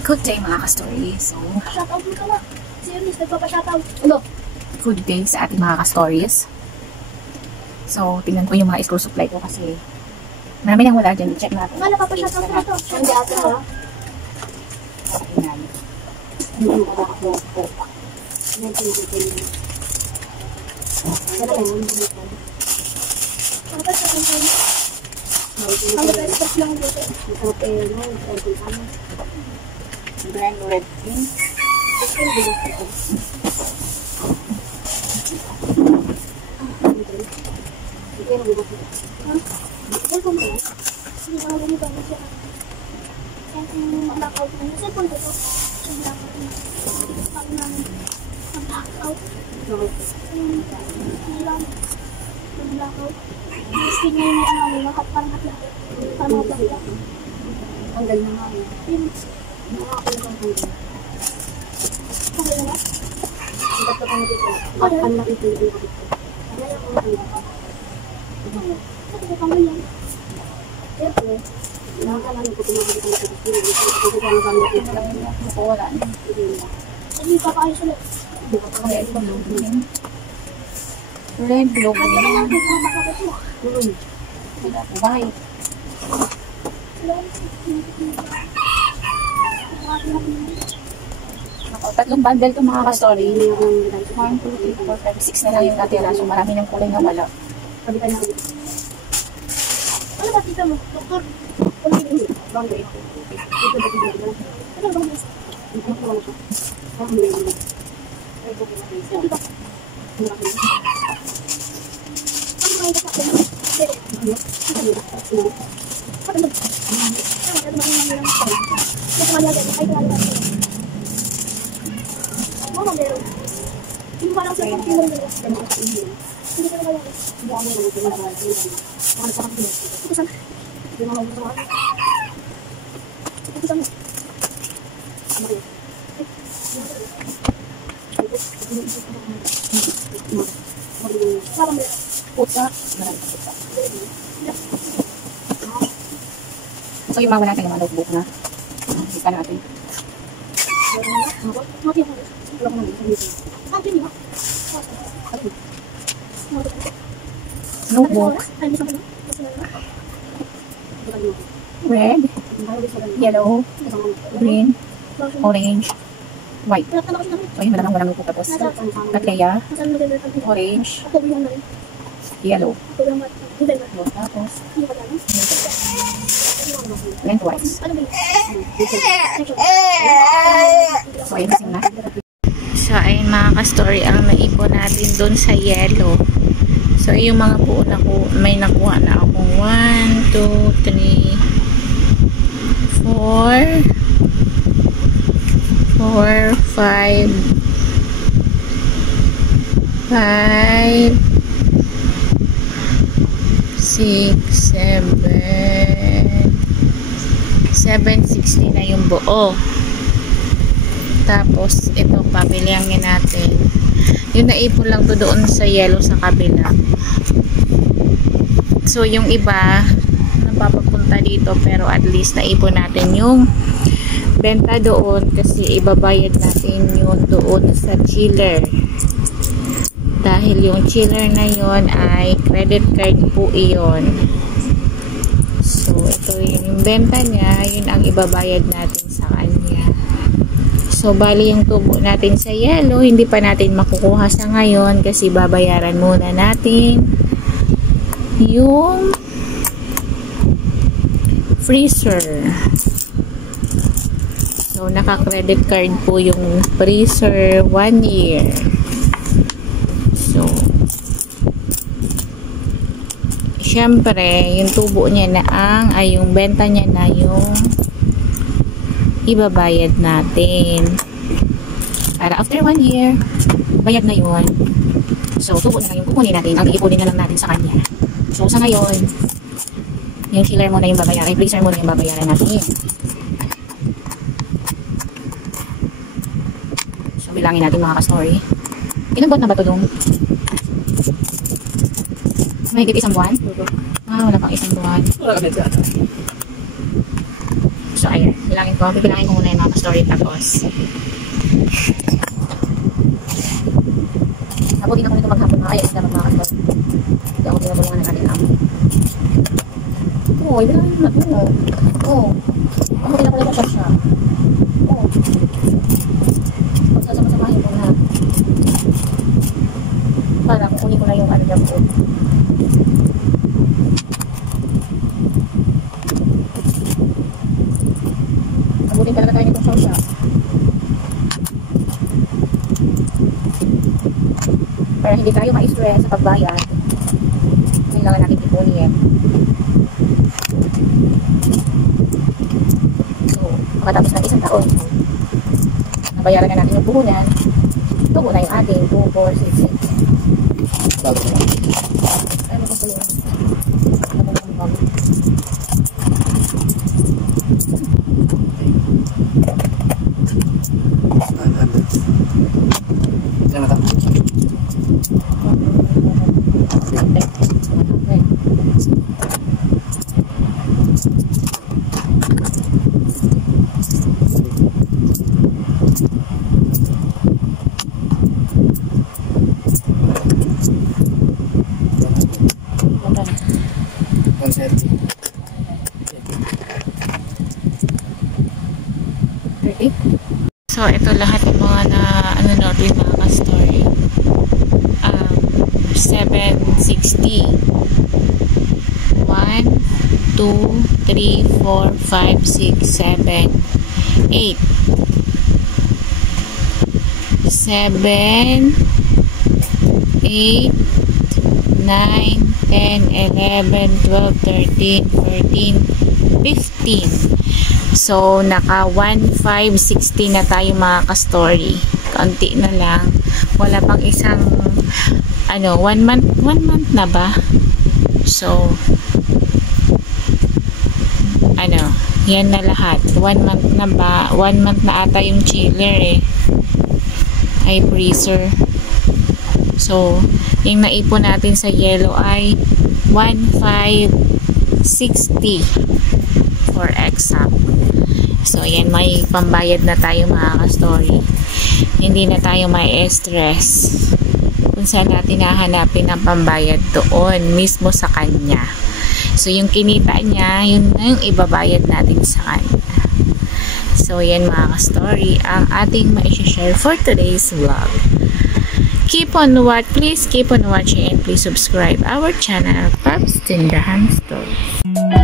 Good day mga ka-story. So, Shoutout mo ka na. Si Eunice, nagpapa-shoutout. Ano? good day sa ating mga ka-stories. So, tingnan ko yung mga school supply ko kasi marami nang wala dyan. I-check natin. Wala pa-shoutout ko na to. Hindi ata ha. Tingnan. Brand red pin. Tanggal na nga eh. Red, blue, green. White. Tatlong bundle to mga ka-story. 1, 2, 3, 4, 5, 6 na lang yung natira. So marami ng kulay na wala. Ano ba tita mo? Doktor? So yung mga natin yung mga notebook na kita natin. Notebook. Red, yellow, green, orange, white. So yung walang notebook tapos Katleya, orange, yellow. Tapos lengthwise. So ayun kasing na. So ayun mga ka-story ang naipon natin dun sa yellow. So yung mga buo na ko, may nakuha na akong 1, 2, 3, 4, 5, 6, 760 na yung buo. Tapos ito pamilyahin natin. Yung naipon lang to doon sa yellow sa kabila. So yung iba napapapunta dito pero at least naipon natin yung benta doon kasi ibabayad natin yun doon sa chiller. Dahil yung chiller na yon ay credit card po iyon. So ito yung benta niya, yun ang ibabayad natin sa kanya. So bali yung tubo natin sa yellow, hindi pa natin makukuha sa ngayon kasi babayaran muna natin yung freezer. So naka-credit card po yung freezer 1 year. So syempre, yung tubo niya na ay yung benta niya na yung ibabayad natin. Para after 1 year, bayad na yun. So, tubo na lang yung kukunin natin. Ang iipunin na lang natin sa kanya. So, sa ngayon, yung chiller mo na yung babayaran, yung freezer mo na yung babayaran natin. So, bilangin natin mga ka-story. Ilang buwan na ba ito dong? Mahigit isang buwan? Ah, wala pang isang buwan. So, ayan. Bilangin ko muna yung mga story tapos. Abutin ako nito maghapon mga ayos na mga story. Hindi ako tinutulungan ng ating amo. Oo, bilangin mo na ito. Oo. Abutin ako nito siya. Oo. Pagsasama-samahin ko na. Para kukunin ko na yung ano niya po. Abutin talaga tayo nitong siya. Para hindi tayo ma-stress sa pagbayad, kailangan natin ipunin. So, makatapos ng isang taon, nabayaran na natin yung puhunan, tubo na yung ating 2, 4, 6, 6. Ano ko yun? So, ito lahat yung mga na, ano natin mga ka-story. 760. 1, 2, 3, 4, 5, 6, 7, 8. 7, 8, 9, 10, 11, 12, 13, 14, 15. So, naka 1,560 na tayo mga ka-story. Kaunti na lang. Wala pang isang, 1 month na ba? So, yan na lahat. 1 month na ba? 1 month na ata yung chiller ay freezer. So, yung naipon natin sa yellow ay 1,560 for exact. So, yan, may pambayad na tayo mga ka-story. Hindi na tayo may stress kung saan natin hahanapin ang pambayad doon, mismo sa kanya. So, yung kinita niya, yun na yung ibabayad natin sa kanya. So, yan mga ka-story, ang ating ma-share for today's vlog. Please keep on watching and please subscribe our channel, Pops Tindahan Stories.